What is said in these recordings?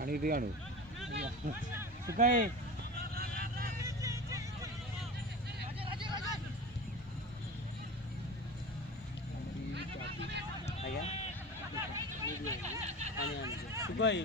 आणि ते आणू सुकाय सुकाय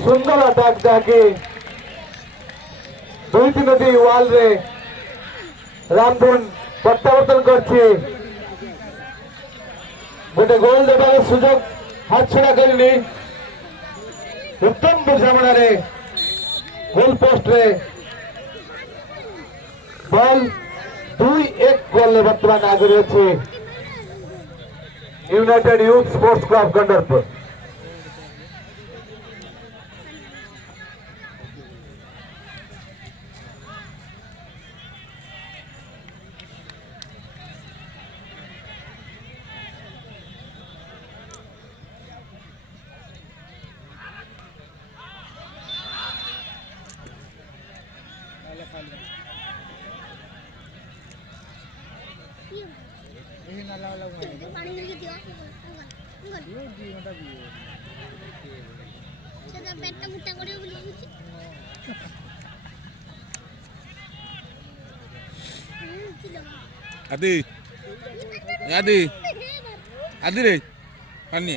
सुंदर अटैक जाके दुई तीनटी वाल रे रामधुन प्रत्यावर्तन करछे गोटे गोल देवार सुजोग हाथ छड़ा करनी उत्तम बुझामणा रे गोल पोस्ट रे बॉल 2-1 गोल ने वर्तमान आगे रही यूनाइटेड यूथ स्पोर्ट्स क्लब गंडरपुर। पानी मिल गया সেটা পেটটা মুটা করে বলিছি আদি আদি আদি রে পানি